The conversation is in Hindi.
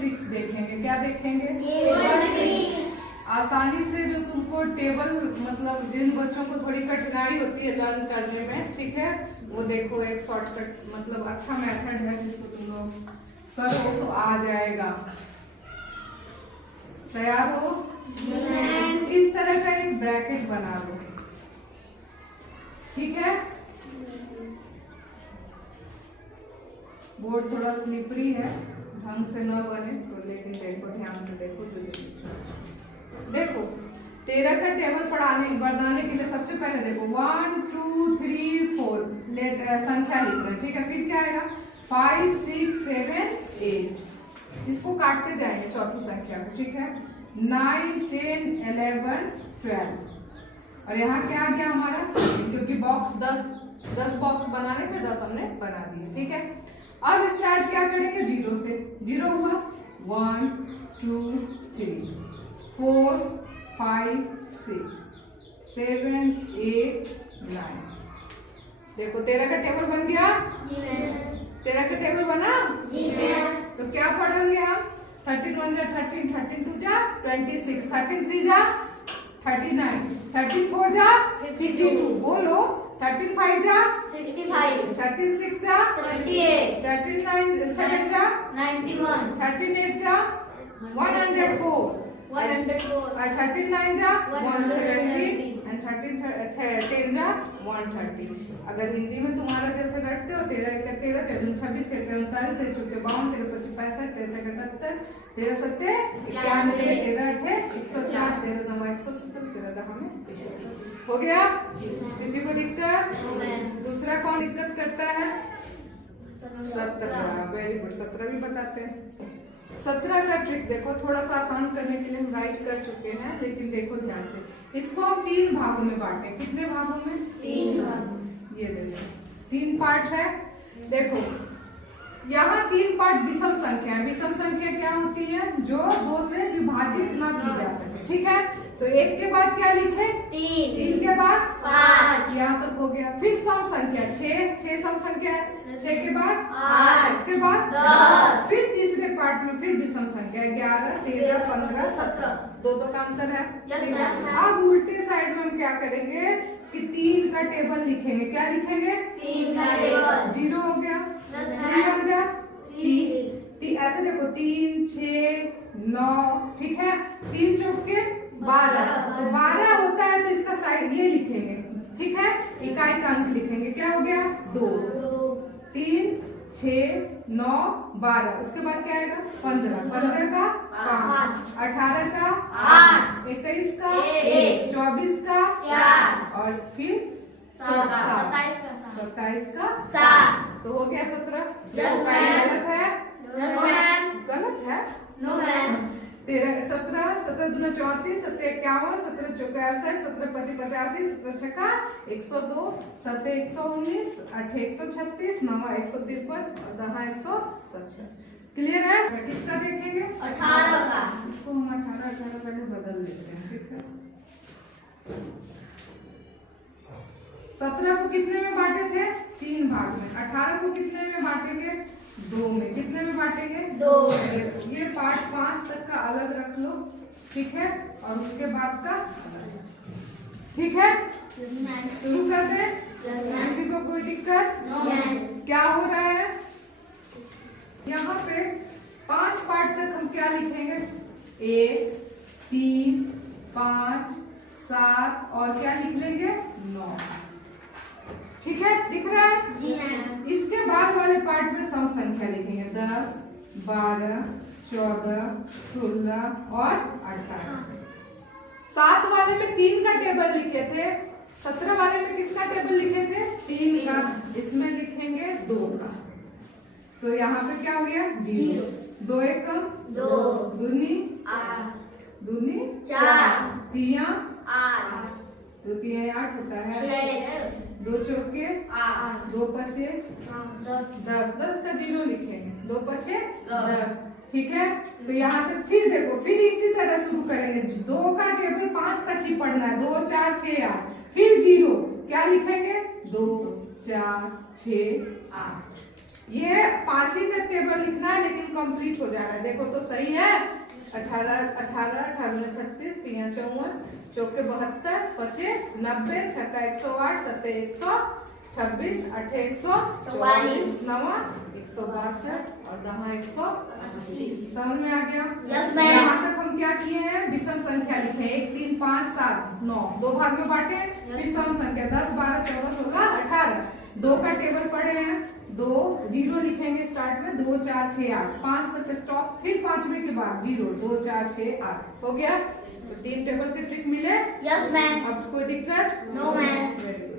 ट्रिक्स देखेंगे। क्या देखेंगे? आसानी से जो तुमको टेबल मतलब जिन बच्चों को थोड़ी कठिनाई होती है लर्न करने में, ठीक है, वो देखो एक शॉर्टकट मतलब अच्छा मेथड है जिसको तुम लोग करो तो आ जाएगा। तैयार हो? इस तरह का एक ब्रैकेट बना लो, ठीक है। बोर्ड थोड़ा स्लिपरी है, ढंग से न बने तो, लेकिन देखो ध्यान से देखो। देखो 13 का टेबल बनाने के लिए सबसे पहले देखो 1 2 3 4 संख्या लिख रहे हैं, ठीक है। फिर क्या आएगा? 5 6 7 8। इसको काटते जाएंगे चौथी संख्या को, ठीक है। 9 10 11 12। और यहाँ क्या आ गया हमारा? क्योंकि बॉक्स 10 बॉक्स बनाने थे, 10 हमने बना दिए, ठीक है। अब स्टार्ट क्या करेंगे? 0 से। 0 हुआ 1 2 3 4 5 6 7 8 9। देखो 13 का टेबल बन गया। 13 का टेबल बना। तो क्या पढ़ेंगे हम? 13 1 जा 13, 13 2 जा 26, 13 3 जा 39, 13 4 जा 52। बोलो 13 5 जा 65, 13 6 जा 78, 13 9 7 जा 91, 13 8 जा 104, 104, 13 9 जा 170 and 13 10 जा 130। अगर हिंदी में तुम्हारा जैसे रटते हो 13 1 13, 13 26, 13 39, 13 चौके 52, 13 25 65, 13 छक्के 78, 13 सत्ते 91, 13 अठे 104, 13 9 170, 13 10 में हो गया। किसी को दिक्कत? दूसरा कौन दिक्कत करता है? 17। वेरी गुड, 17 भी बताते हैं। 17 का ट्रिक देखो, थोड़ा सा आसान करने के लिए हम राइट कर चुके हैं, लेकिन देखो ध्यान से। इसको हम 3 भागों में बांटे। कितने भागों में? 3 भाग। ये देखो 3 पार्ट है। देखो यहाँ 3 पार्ट विषम संख्या है। विषम संख्या क्या होती है? जो 2 से विभाजित ना की जा सके, ठीक है। तो 1 के बाद क्या लिखे? 3 के बाद 5। यहाँ तक हो गया। फिर सम संख्या 6 सम संख्या है। 6 के बाद 8, उसके बाद 10। फिर तीसरे पार्ट में फिर विषम संख्या 11 13 15 17। 2 का अंतर है। अब उल्टे साइड में हम क्या करेंगे कि 3 का टेबल लिखेंगे। क्या लिखेंगे? 3 का टेबल। 0 हो गया, 3 बन जा 3। ऐसे देखो 3 6 9, ठीक है। 3 चौके 12, तो 12 होता है तो इसका साइड ये लिखेंगे, ठीक है। इकाई का अंक लिखेंगे। क्या हो गया? 2 3 6 9 12। उसके बाद क्या आएगा? 15 15 का 5, 18 का 8, 21 का 1, 24 का 4 और फिर 27 का 7। तो हो गया 17। गलत है? गलत है? 17 17 दूना 34, 17 51, 17 चौका 68, 17 25 85, 17 छक्का 102, 17 119, 8 136, 9 153 और 10 170। क्लियर है? किसका देखेंगे? 18 का। इसको हम 18 पहले बदल देते हैं, ठीक है। 17 को कितने में बांटे थे? 3 भाग में। 18 को कितने में बांटेंगे? 2 में। कितने में बांटेंगे? 2। ये पार्ट 5 तक का अलग रख लो, ठीक है, और उसके बाद का अलग, ठीक है। शुरू कर दे। किसी को कोई दिक्कत? क्या हो रहा है यहाँ पे? 5 पार्ट तक हम क्या लिखेंगे? 1 3 5 7 और क्या लिख लेंगे? 9, ठीक है। दिख रहा है? जी मैम। इसके बाद वाले पार्ट में सम संख्या लिखेंगे। 10 12 14 16 और 18। 7 वाले में 3 का टेबल लिखे थे। 17 वाले में किसका टेबल लिखे थे? 3 का। इसमें लिखेंगे 2 का। तो यहाँ पे क्या हो गया? 0। 2 1 कम 2, दूनी 8, दूनी 4, 3 8, 2 3 8 होता है। 6, 2 चौके 8, 2 पचे 10, 10 का 0 लिखेंगे। 2 पचे 10, ठीक है। तो यहाँ तक फिर देखो, फिर इसी तरह शुरू करेंगे। 2 का टेबल 5 तक ही पढ़ना है। 2 4 6 8, फिर 0 क्या लिखेंगे? 2 4 6 8। ये 5 ही तक टेबल लिखना है लेकिन कंप्लीट हो जा रहा है। देखो तो सही है। 18 18 18 में 36 3 54 चौके 72 पचे 90 छक्का 108 सत्ते 126 अठे 144 नवा 162 और दहा 180। समझ में आ गया? Yes, ma'am. यहाँ तक हम क्या किए हैं? विषम संख्या लिखे 1 3 5 7 9 दो भाग में बांटे। फिर सम संख्या 10 12 14 16 18 दो का टेबल पढ़े हैं। 2 0 लिखेंगे स्टार्ट में 2 4 6 8 5 तक स्टॉप। फिर 5वें के बाद 0 2 4 6 8 हो गया। तो 3 टेबल के ट्रिक मिले। Yes, ma'am. अब कोई दिक्कत? No, ma'am. Very good.